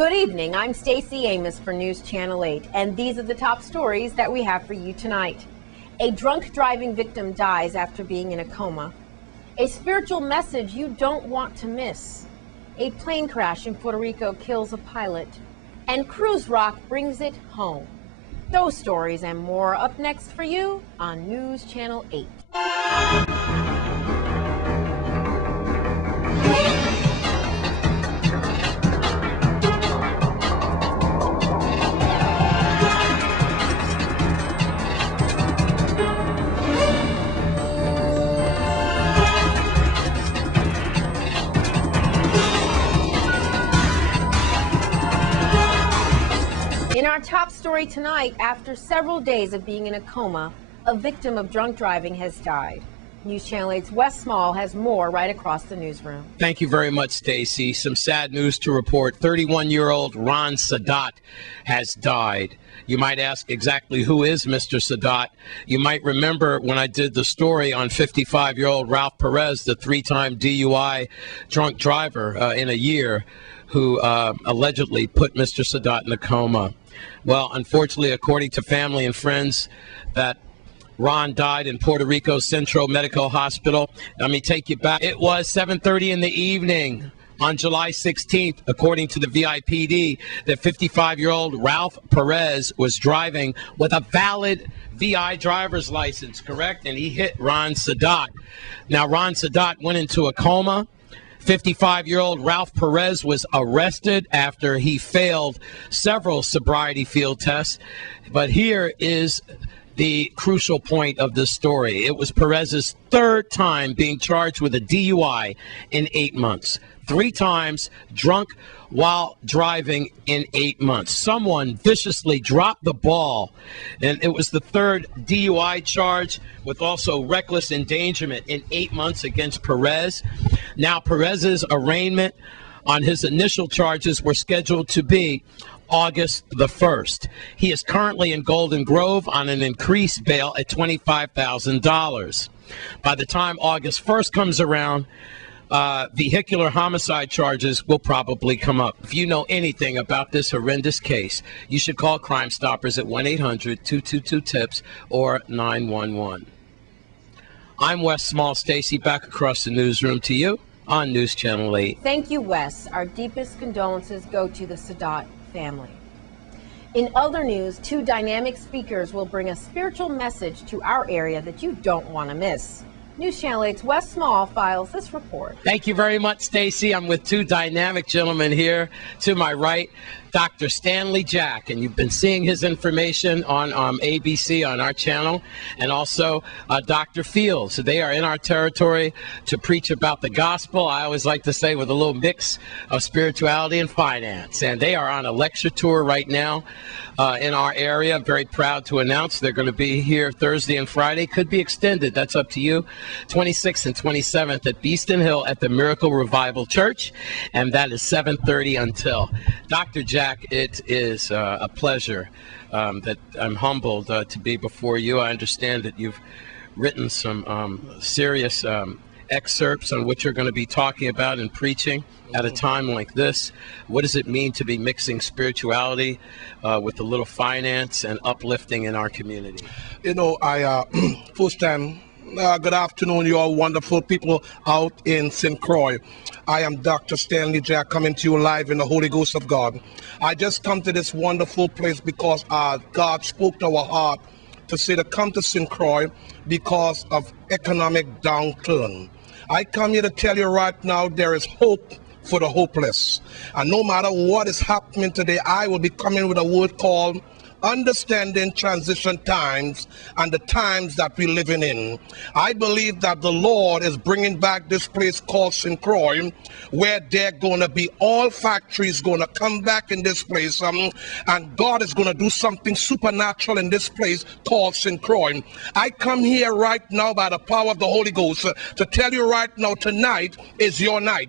Good evening. I'm Stacey Amos for News Channel 8, and these are the top stories that we have for you tonight. A drunk driving victim dies after being in a coma. A spiritual message you don't want to miss. A plane crash in Puerto Rico kills a pilot. And Cruz Rock brings it home. Those stories and more up next for you on News Channel 8. In our top story tonight, after several days of being in a coma, a victim of drunk driving has died. News Channel 8's Wes Small has more right across the newsroom. Thank you very much, Stacey. Some sad news to report. 31-year-old Ron Sadat has died. You might ask exactly who is Mr. Sadat. You might remember when I did the story on 55-year-old Ralph Perez, the three-time DUI drunk driver in a year, who allegedly put Mr. Sadat in a coma. Well, unfortunately, according to family and friends, that Ron died in Puerto Rico Central Medical Hospital. Let me take you back. It was 7:30 in the evening on July 16th, according to the VIPD, that 55-year-old Ralph Perez was driving with a valid VI driver's license, correct? And he hit Ron Sadat. Now, Ron Sadat went into a coma. 55-year-old Ralph Perez was arrested after he failed several sobriety field tests. But here is the crucial point of this story. It was Perez's third time being charged with a DUI in 8 months. 3 times drunk while driving in 8 months. Someone viciously dropped the ball, and it was the third DUI charge with also reckless endangerment in 8 months against Perez. Now, Perez's arraignment on his initial charges were scheduled to be August the 1st. He is currently in Golden Grove on an increased bail at $25,000. By the time August 1st comes around, vehicular homicide charges will probably come up. If you know anything about this horrendous case, you should call Crime Stoppers at 1-800-222-TIPS or 911. I'm Wes Small. Stacey, back across the newsroom to you on News Channel 8. Thank you, Wes. Our deepest condolences go to the Sadat family. In other news, 2 dynamic speakers will bring a spiritual message to our area that you don't want to miss. News Channel 8's Wes Small files this report. Thank you very much, Stacey. I'm with 2 dynamic gentlemen here. To my right, Dr. Stanley Jack, and you've been seeing his information on ABC on our channel, and also Dr. Fields. So they are in our territory to preach about the gospel. I always like to say with a little mix of spirituality and finance. And they are on a lecture tour right now in our area. I'm very proud to announce they're going to be here Thursday and Friday. Could be extended. That's up to you. 26th and 27th at Beeston Hill at the Miracle Revival Church, and that is 7:30 until. Dr. Jack, it is a pleasure that I'm humbled to be before you. I understand that you've written some serious excerpts on what you're going to be talking about and preaching at a time like this. What does it mean to be mixing spirituality with a little finance and uplifting in our community? You know, I first time, good afternoon, you all wonderful people out in St. Croix. I am Dr. Stanley Jack, coming to you live in the Holy Ghost of God. I just come to this wonderful place because God spoke to our heart to say to come to St. Croix because of economic downturn. I come here to tell you right now there is hope for the hopeless. And no matter what is happening today, I will be coming with a word called understanding transition times and the times that we're living in. I believe that the Lord is bringing back this place called St. Croix, where they're going to be all factories going to come back in this place, and God is going to do something supernatural in this place called St. Croix. I come here right now by the power of the Holy Ghost to tell you right now, tonight is your night.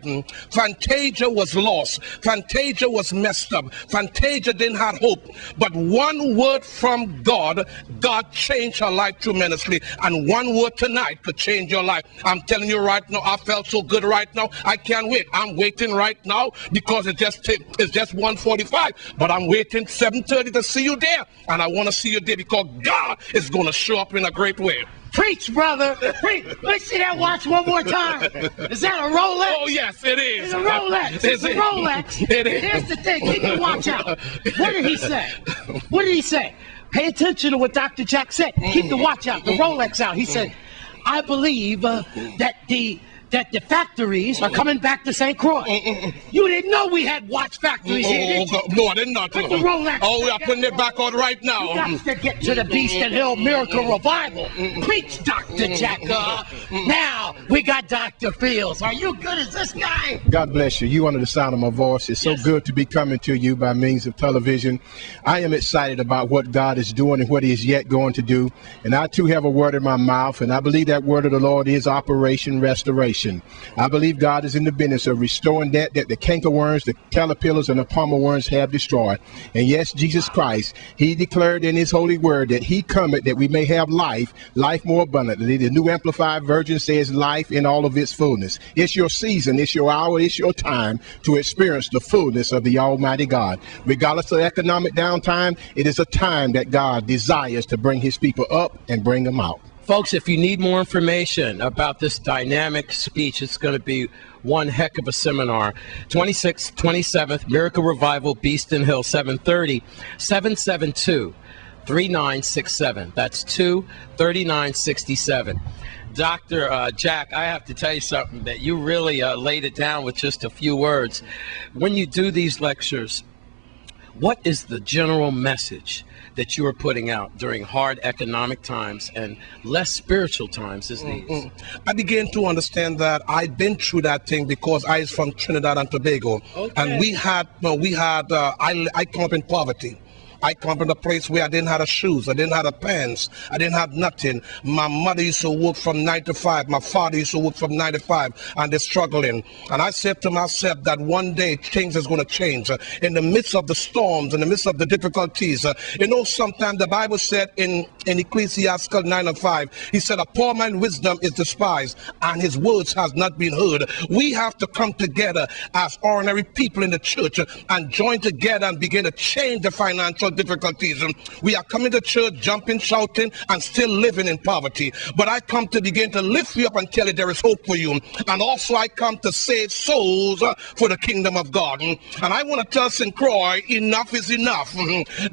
Fantasia was lost. Fantasia was messed up. Fantasia didn't have hope. But one one word from God, God changed her life tremendously. And one word tonight could change your life. I'm telling you right now, I felt so good right now. I can't wait. I'm waiting right now because it's just 1:45. But I'm waiting 7:30 to see you there. And I want to see you there because God is going to show up in a great way. Preach, brother. Preach. Let's see that watch one more time. Is that a Rolex? Oh, yes, it is. It's a Rolex. It's a Rolex. It is. Here's the thing. Keep the watch out. What did he say? What did he say? Pay attention to what Dr. Jack said. Keep the watch out, the Rolex out. He said, I believe that the factories are coming back to St. Croix. You didn't know we had watch factories here, did you? No, I did not. Put the Rolex. Oh, we are putting it back on right now. You got to get to the Beast and Hill Miracle Revival. Preach, Dr. Jack. Now, we got Dr. Fields. Are you good as this guy? God bless you. You under the sound of my voice. It's so good to be coming to you by means of television. I am excited about what God is doing and what he is yet going to do. And I, too, have a word in my mouth. And I believe that word of the Lord is Operation Restoration. I believe God is in the business of restoring that the cankerworms, the caterpillars, and the palmer worms have destroyed. And yes, Jesus Christ, he declared in his holy word that he cometh that we may have life more abundantly. The New Amplified Version says life in all of its fullness. It's your season, it's your hour, it's your time to experience the fullness of the Almighty God. Regardless of economic downtime, it is a time that God desires to bring his people up and bring them out. Folks, if you need more information about this dynamic speech, it's going to be one heck of a seminar. 26th, 27th, Miracle Revival, Beast and Hill, 7:30, 772-3967. That's 23967. Dr. Jack, I have to tell you something that you really laid it down with just a few words. When you do these lectures, what is the general message that you are putting out during hard economic times and less spiritual times as these? I began to understand that I've been through that thing because I is from Trinidad and Tobago. Okay. And I come up in poverty. I come from a place where I didn't have the shoes, I didn't have the pants, I didn't have nothing. My mother used to work from 9 to 5, my father used to work from 9 to 5, and they're struggling. And I said to myself that one day things is going to change. In the midst of the storms, in the midst of the difficulties, sometimes the Bible said in Ecclesiastes 9 and 5, he said, a poor man's wisdom is despised, and his words has not been heard. We have to come together as ordinary people in the church and join together and begin to change the financial difficulties. We are coming to church, jumping, shouting, and still living in poverty. But I come to begin to lift you up and tell you there is hope for you. And also I come to save souls for the kingdom of God. And I want to tell St. Croix, enough is enough.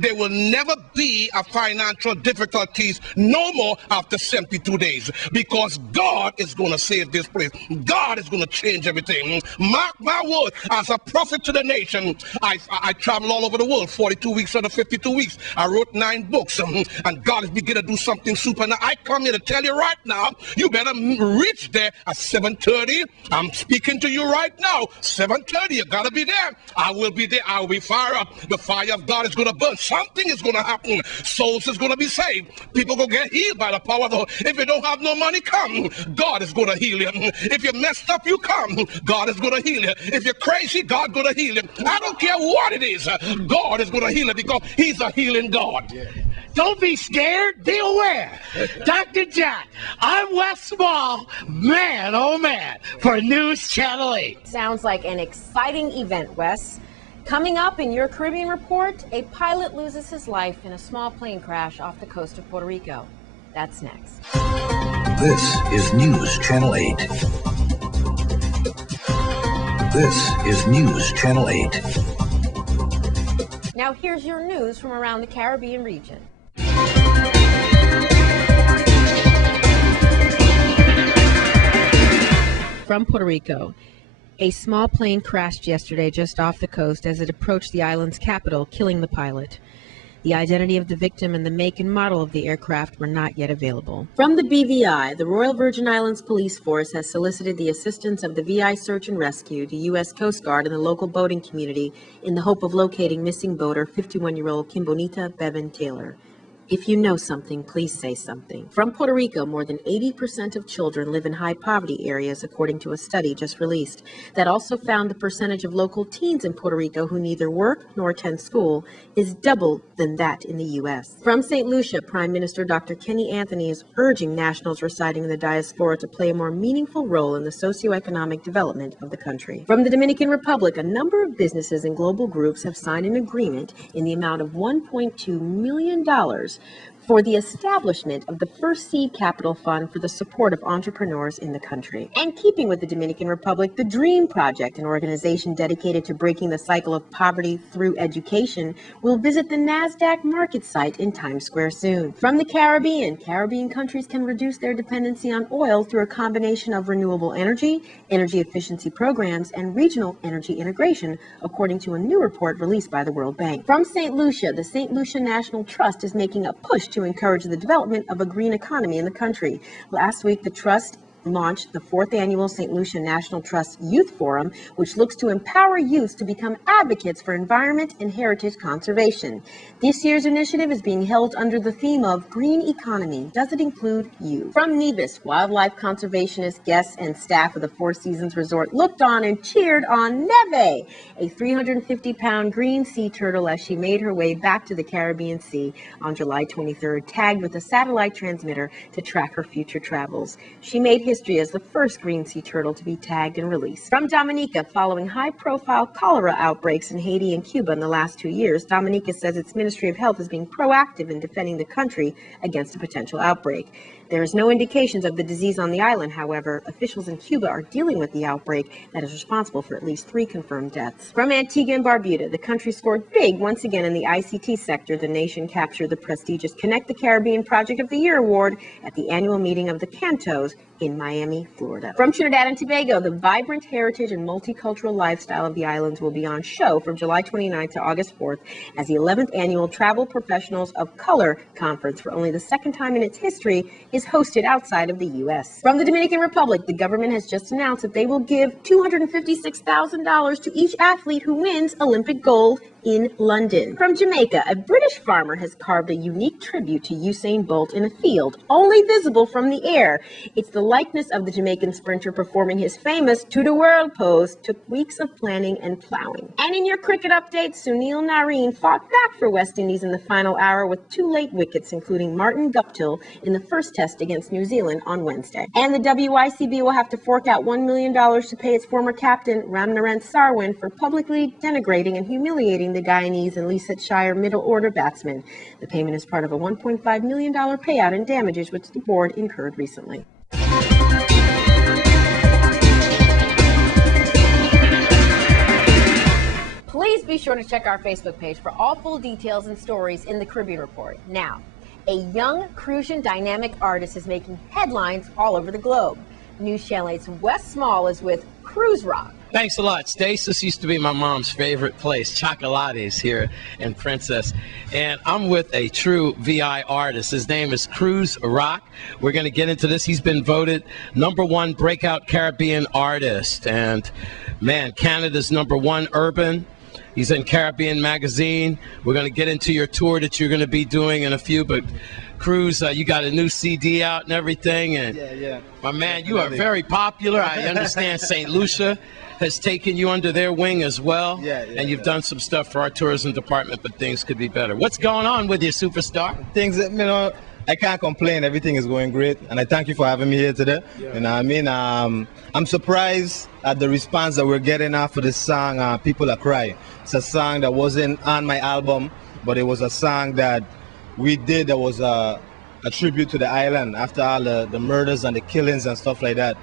There will never be a financial difficulties no more after 72 days. Because God is going to save this place. God is going to change everything. Mark my word, as a prophet to the nation, I travel all over the world, 42 weeks of the 52 weeks. I wrote 9 books, and God is beginning to do something supernatural. I come here to tell you right now, you better reach there at 7:30. I'm speaking to you right now. 7:30, you gotta be there. I will be there. I will be fired up. The fire of God is going to burn. Something is going to happen. Souls is going to be saved. People going to get healed by the power of the Lord. If you don't have no money, come. God is going to heal you. If you're messed up, you come. God is going to heal you. If you're crazy, God going to heal you. I don't care what it is. God is going to heal you because he's a healing God. Yeah. Don't be scared. Be aware. Dr. Jack, I'm Wes Small, man, oh man, for News Channel 8. Sounds like an exciting event, Wes. Coming up in your Caribbean Report, a pilot loses his life in a small plane crash off the coast of Puerto Rico. That's next. This is News Channel 8. This is News Channel 8. Now here's your news from around the Caribbean region. From Puerto Rico, a small plane crashed yesterday just off the coast as it approached the island's capital, killing the pilot. The identity of the victim and the make and model of the aircraft were not yet available. From the BVI, the Royal Virgin Islands Police Force has solicited the assistance of the VI Search and Rescue, the U.S. Coast Guard, and the local boating community in the hope of locating missing boater 51-year-old Kimbonita Bevan Taylor. If you know something, please say something. From Puerto Rico, more than 80% of children live in high poverty areas, according to a study just released, that also found the percentage of local teens in Puerto Rico who neither work nor attend school is double than that in the U.S. From St. Lucia, Prime Minister Dr. Kenny Anthony is urging nationals residing in the diaspora to play a more meaningful role in the socioeconomic development of the country. From the Dominican Republic, a number of businesses and global groups have signed an agreement in the amount of $1.2 million for the establishment of the first seed capital fund for the support of entrepreneurs in the country. And keeping with the Dominican Republic, the DREAM Project, an organization dedicated to breaking the cycle of poverty through education, will visit the NASDAQ market site in Times Square soon. From the Caribbean countries can reduce their dependency on oil through a combination of renewable energy, energy efficiency programs, and regional energy integration, according to a new report released by the World Bank. From St. Lucia, the St. Lucia National Trust is making a push to encourage the development of a green economy in the country. Last week, the trust launched the 4th annual St. Lucia National Trust Youth Forum, which looks to empower youth to become advocates for environment and heritage conservation. This year's initiative is being held under the theme of Green Economy. Does it include you? From Nevis, wildlife conservationists, guests, and staff of the Four Seasons Resort looked on and cheered on Neve, a 350-pound green sea turtle, as she made her way back to the Caribbean Sea on July 23rd, tagged with a satellite transmitter to track her future travels. She made history as the first green sea turtle to be tagged and released. From Dominica, following high-profile cholera outbreaks in Haiti and Cuba in the last 2 years, Dominica says its Ministry of Health is being proactive in defending the country against a potential outbreak. There is no indications of the disease on the island, however. Officials in Cuba are dealing with the outbreak that is responsible for at least 3 confirmed deaths. From Antigua and Barbuda, the country scored big once again in the ICT sector. The nation captured the prestigious Connect the Caribbean Project of the Year award at the annual meeting of the Cantos in Miami, Florida. From Trinidad and Tobago, the vibrant heritage and multicultural lifestyle of the islands will be on show from July 29th to August 4th as the 11th annual Travel Professionals of Color Conference, for only the second time in its history, is hosted outside of the U.S. From the Dominican Republic, the government has just announced that they will give $256,000 to each athlete who wins Olympic gold in London. From Jamaica, a British farmer has carved a unique tribute to Usain Bolt in a field, only visible from the air. It's the likeness of the Jamaican sprinter performing his famous to the world pose. Took weeks of planning and plowing. And in your cricket update, Sunil Narine fought back for West Indies in the final hour with 2 late wickets, including Martin Guptill in the first test against New Zealand on Wednesday. And the WICB will have to fork out $1 million to pay its former captain, Ramnarendra Sarwan, for publicly denigrating and humiliating the Guyanese and Leicestershire middle-order batsmen. The payment is part of a $1.5 million payout in damages which the board incurred recently. Please be sure to check our Facebook page for all full details and stories in the Caribbean Report. Now, a young Crucian dynamic artist is making headlines all over the globe. News Channel 8's Wes Small is with Cruz Rock. Thanks a lot, Stace. This used to be my mom's favorite place, Chocolates here in Princess. And I'm with a true VI artist. His name is Cruz Rock. We're going to get into this. He's been voted #1 breakout Caribbean artist. And, man, Canada's #1 urban. He's in Caribbean Magazine. We're going to get into your tour that you're going to be doing in a few. But, Cruz, you got a new CD out and everything. And, yeah. my man, you are very popular. I understand St. Lucia has taken you under their wing as well. And you've done some stuff for our tourism department, but things could be better. What's going on with you, superstar? Things that, I can't complain. Everything is going great. And I thank you for having me here today. You know what I mean? I'm surprised at the response that we're getting after this song, People Are Crying. It's a song that wasn't on my album, but it was a song that we did that was a tribute to the island after all the murders and the killings and stuff like that.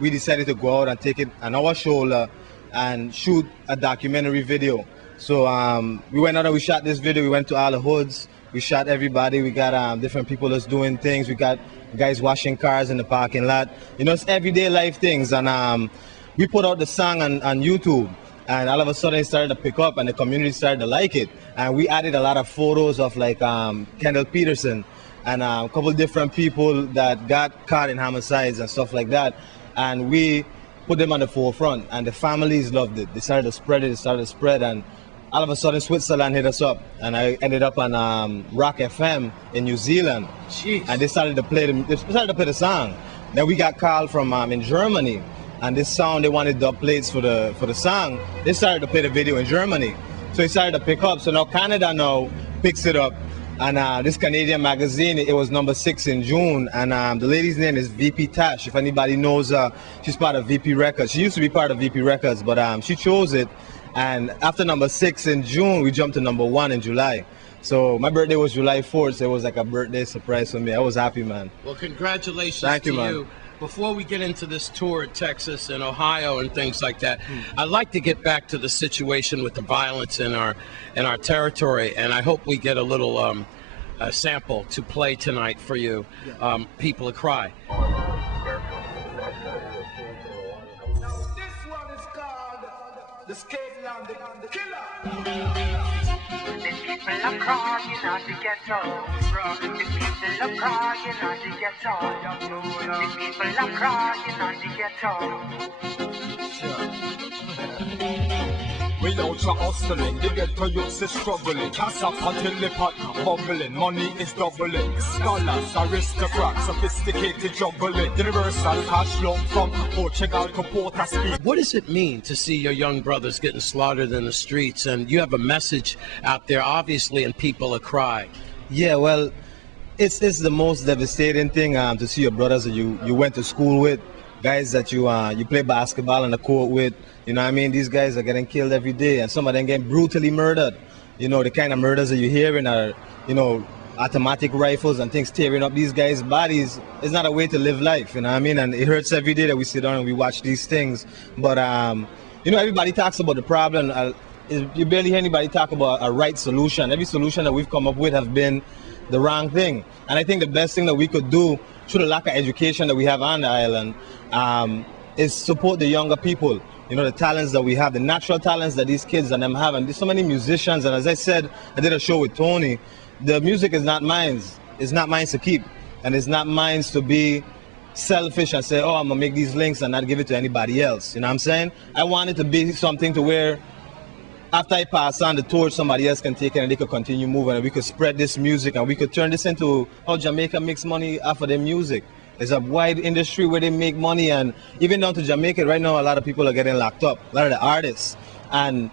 We decided to go out and take it on our shoulder and shoot a documentary video. So we went out and we shot this video. We went to all the hoods. We shot everybody. We got different people that's doing things. We got guys washing cars in the parking lot. You know, it's everyday life things. And we put out the song on YouTube. And all of a sudden it started to pick up and the community started to like it. And we added a lot of photos of like Kendall Peterson and a couple different people that got caught in homicides and stuff like that. And we put them on the forefront and the families loved it. They started to spread it, and all of a sudden Switzerland hit us up, and I ended up on Rock FM in New Zealand. Jeez. And they started to play the song. Then we got called from in Germany, and this sound, they wanted dub plates for the song. They started to play the video in Germany, so it started to pick up. So now Canada now picks it up, and this Canadian magazine, it was number 6 in June, and the lady's name is VP Tash. If anybody knows, she's part of VP Records. She used to be part of VP Records, but she chose it. And after number 6 in June, we jumped to number 1 in July. So my birthday was July 4th, so it was like a birthday surprise for me. I was happy, man. Well, congratulations Thank you, to man. you. Before we get into this tour in Texas and Ohio and things like that, I'd like to get back to the situation with the violence in our territory, and I hope we get a little sample to play tonight for you, People of Cry. The Scapeland, the killer. The people are crying out the ghetto. The people are crying out the ghetto. The people are crying out the ghetto. Without your hustling, the ghetto youths is struggling. Cash up until the pot bubbling, money is doubling. Scholars, aristocrats, sophisticated juggling. Universal cash loan from Portugal to Port of Spain. What does it mean to see your young brothers getting slaughtered in the streets? And you have a message out there, obviously, and People are Cry. Yeah, well, it's the most devastating thing to see your brothers that you went to school with, guys that you play basketball on the court with. You know what I mean? These guys are getting killed every day, and some of them getting brutally murdered. You know, the kind of murders that you're hearing are, you know, automatic rifles and things tearing up these guys' bodies. It's not a way to live life, you know what I mean? And it hurts every day that we sit down and we watch these things. But, you know, everybody talks about the problem. You barely hear anybody talk about a right solution. Every solution that we've come up with has been the wrong thing. And I think the best thing that we could do, through the lack of education that we have on the island, is support the younger people. You know, the talents that we have, the natural talents that these kids and them have. And there's so many musicians. And as I said, I did a show with Tony. The music is not mine. It's not mine to keep. And it's not mine to be selfish and say, oh, I'm going to make these links and not give it to anybody else. You know what I'm saying? I want it to be something to where after I pass on the torch, somebody else can take it and they could continue moving. And we could spread this music and we could turn this into how Jamaica makes money off of their music. It's a wide industry where they make money, and even down to Jamaica right now, a lot of people are getting locked up, a lot of the artists. And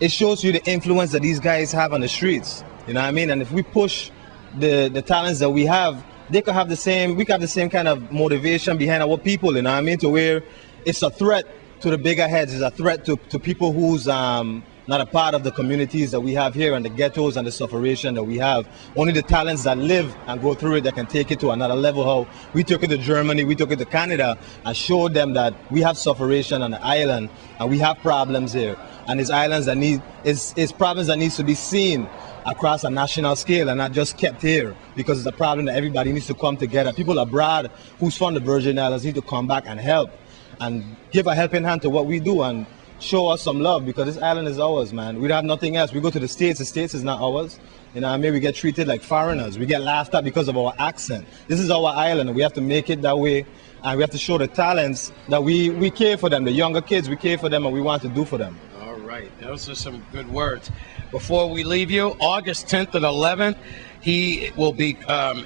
it shows you the influence that these guys have on the streets. You know what I mean? And if we push the talents that we have, they could have the same, we could have the same kind of motivation behind our people, you know what I mean? To where it's a threat to the bigger heads, it's a threat to people who's not a part of the communities that we have here and the ghettos and the sufferation that we have. Only the talents that live and go through it that can take it to another level. How we took it to Germany, we took it to Canada and showed them that we have sufferation on the island and we have problems here. And it's islands that it's problems that needs to be seen across a national scale and not just kept here, because it's a problem that everybody needs to come together. People abroad who's from the Virgin Islands need to come back and help and give a helping hand to what we do and show us some love, because this island is ours, man. We don't have nothing else. We go to the States is not ours. You know what I mean? We get treated like foreigners. We get laughed at because of our accent. This is our island, and we have to make it that way, and we have to show the talents that we care for them, the younger kids, we care for them, and we want to do for them. All right, those are some good words. Before we leave you, August 10th and 11th, he will be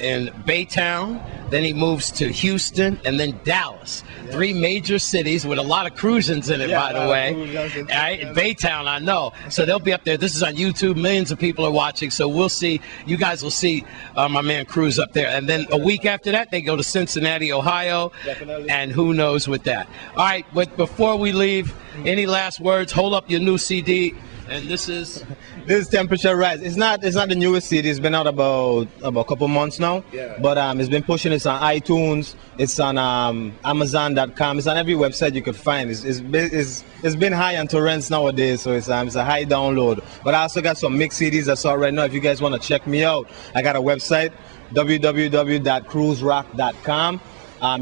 in Baytown, then he moves to Houston, and then Dallas. Yes. 3 major cities with a lot of cruisins in it, by the way. All right, in Baytown, I know. So they'll be up there. This is on YouTube. Millions of people are watching. So we'll see. You guys will see my man Cruz up there. And then a week after that, they go to Cincinnati, Ohio. Definitely. And who knows with that. All right, but before we leave, any last words? Hold up your new CD. And this is Temperature Rise. It's not the newest CD. It's been out about a couple months now. Yeah. But it's been pushing. It's on iTunes. It's on Amazon.com. It's on every website you could find. It's been high on torrents nowadays, so it's a high download. But I also got some mix CDs that's out right now. If you guys want to check me out, I got a website, www.cruzrock.com.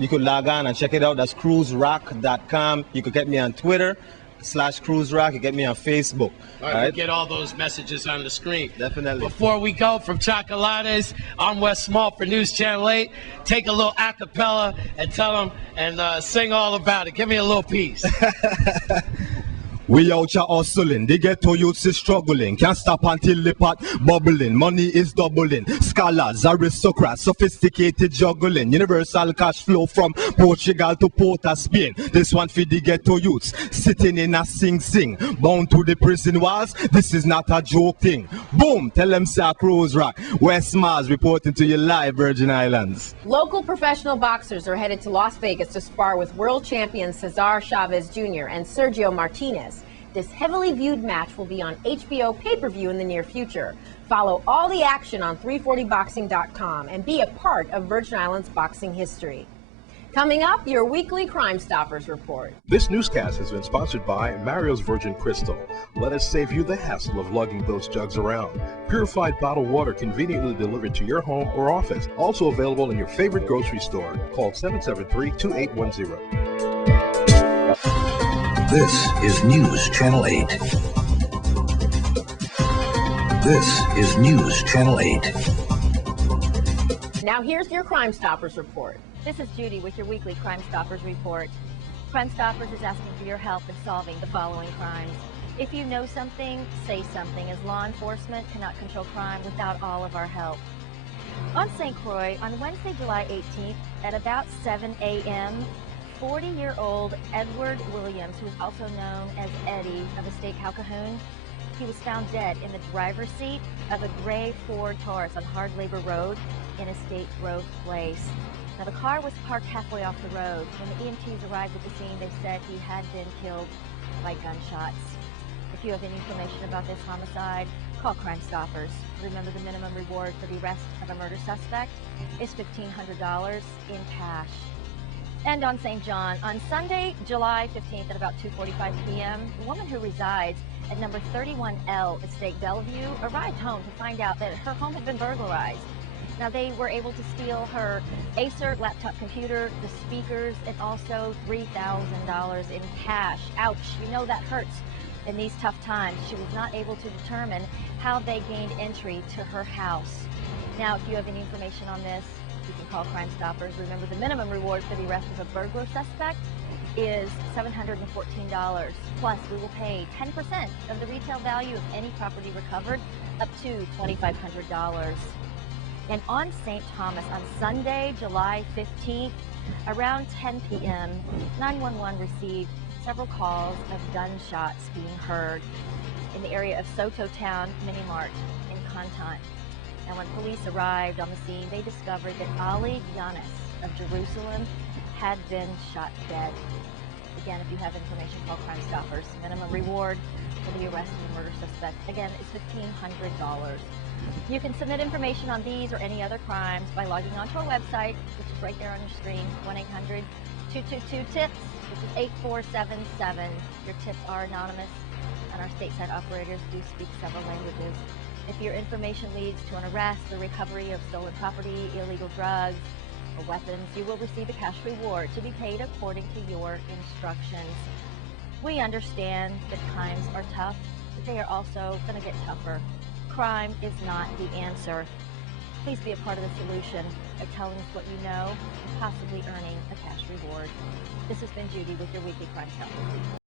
You could log on and check it out. That's cruzrock.com. You could get me on Twitter /CruzRock. You get me on Facebook. All right, we'll get all those messages on the screen. Definitely. Before we go, from Chocolates, I'm Wes Small for News Channel 8. Take a little acapella and tell them and sing all about it. Give me a little piece. We out here hustling, the ghetto youths is struggling. Can't stop until the pot bubbling. Money is doubling. Scholars, aristocrats, sophisticated juggling. Universal cash flow from Portugal to Port of Spain. This one for the ghetto youths sitting in a sing-sing. Bound to the prison walls, this is not a joke thing. Boom, tell them say Cruz rock. West Mars reporting to you live, Virgin Islands. Local professional boxers are headed to Las Vegas to spar with world champions Cesar Chavez Jr. and Sergio Martinez. This heavily viewed match will be on HBO pay-per-view in the near future. Follow all the action on 340boxing.com and be a part of Virgin Islands boxing history. Coming up, your weekly Crime Stoppers report. This newscast has been sponsored by Mario's Virgin Crystal. Let us save you the hassle of lugging those jugs around. Purified bottled water conveniently delivered to your home or office. Also available in your favorite grocery store. Call 773-2810. This is News Channel 8. This is News Channel 8. Now here's your Crime Stoppers report. This is Judy with your weekly Crime Stoppers report. Crime Stoppers is asking for your help in solving the following crimes. If you know something, say something, as law enforcement cannot control crime without all of our help. On St. Croix, on Wednesday, July 18th, at about 7 a.m., 40-year-old Edward Williams, who is also known as Eddie of Estate Calcahoon, he was found dead in the driver's seat of a gray Ford Taurus on Hard Labor Road in Estate Grove Place. Now, the car was parked halfway off the road. When the EMTs arrived at the scene, they said he had been killed by gunshots. If you have any information about this homicide, call Crime Stoppers. Remember, the minimum reward for the arrest of a murder suspect is $1,500 in cash. And on St. John, on Sunday, July 15th at about 2:45 p.m., a woman who resides at number 31L Estate Bellevue arrived home to find out that her home had been burglarized. Now, they were able to steal her Acer laptop computer, the speakers, and also $3,000 in cash. Ouch, you know that hurts in these tough times. She was not able to determine how they gained entry to her house. Now, if you have any information on this, you can call Crime Stoppers. Remember, the minimum reward for the arrest of a burglar suspect is $714. Plus, we will pay 10% of the retail value of any property recovered, up to $2,500. And on St. Thomas, on Sunday, July 15th, around 10 p.m., 911 received several calls of gunshots being heard in the area of Soto Town Mini Mart in Contant. Now, when police arrived on the scene, they discovered that Ali Yanis of Jerusalem had been shot dead. Again, if you have information, call Crime Stoppers. Minimum reward for the arrest of a murder suspect, again, is $1,500. You can submit information on these or any other crimes by logging onto our website, which is right there on your screen, 1-800-222-TIPS, which is 8477. Your tips are anonymous, and our stateside operators do speak several languages. If your information leads to an arrest or recovery of stolen property, illegal drugs, or weapons, you will receive a cash reward to be paid according to your instructions. We understand that times are tough, but they are also going to get tougher. Crime is not the answer. Please be a part of the solution by telling us what you know and possibly earning a cash reward. This has been Judy with your weekly Crime Stoppers.